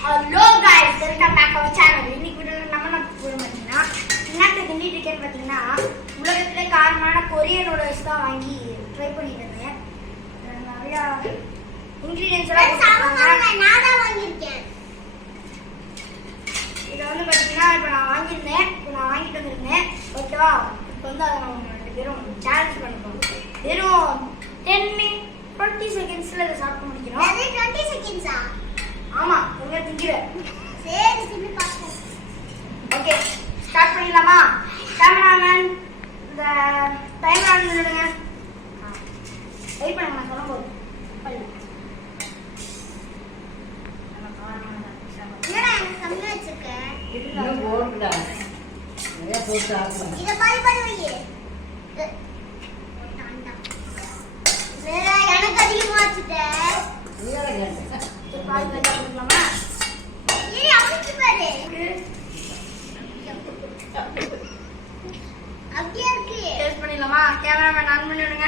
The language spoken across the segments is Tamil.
Hello guys welcome back our channel. இன்னைக்கு வீடியோல நம்ம என்ன போறோம் பாத்தீங்கன்னா என்னக்கு திண்டி டிக்கெட் பாத்தீங்கன்னா உலகத்திலே காரமான கொரியன் நூடுல்ஸ் தான் வாங்கி ட்ரை பண்ணிட்டேன். நிறைய இன்கிரிடியன்ட்ஸ் எல்லாம் நான் தான் வாங்கியிருக்கேன். இது வந்து பாத்தீங்கன்னா இப்போ நான் வாங்கிட்டு வந்திருந்தேன். ஓகேவா? இப்போ வந்து அதை நம்ம ரெண்டு பேரும் சேலஞ்ச் பண்ண போறோம். வெறும் 20 செகண்ட்ஸ்ல இதை சாப்பிட்டு முடிக்கிறோம். 20 செகண்ட்ஸா? ஆமா, உங்க திங்கிற. சரி, திருப்பி பாப்போம். ஓகே, ஸ்டார்ட் பண்ணிடலாமா? கேமராமேன் இந்த டைமர் ஆன் பண்ணிடுங்க. வெயிட் பண்ணுங்க, நான் சொல்லும்போது. என்னடா எனக்கு கம்மியா வச்சிருக்க? இன்னும் போடுடா. நிறைய போட்டு ஆகணும். இத பாதி வையே. வேற எனக்கு அதிகமா வச்சிட்ட. பாதி வைக்கலாமா? ஏய் அவனுக்கு பாரு. அப்படியே இருக்கு. டேஸ்ட் பண்ணிடலாமா? கேமராமேன் ஆன் பண்ணி விடுங்க.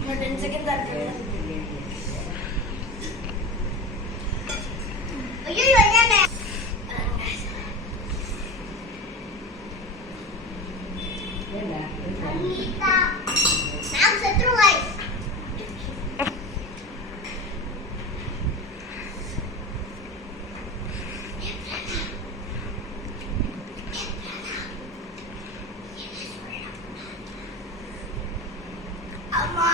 இன்னும் 10 செகண்ட் தான் இருக்கு. ஐயோ என்னடா அனிதா நான் செத்துருவாய். அம்மா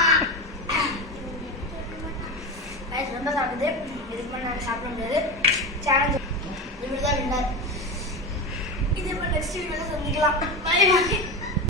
கைஸ் ரொம்ப சாப்பிடுது. இதுக்கு மேலே நான் சாப்பிட முடியாது. சேலஞ்ச் இப்படி தான் வின்னர். இதே மாதிரி நெக்ஸ்ட் வீடியோவில் சந்திக்கலாம். Bye by.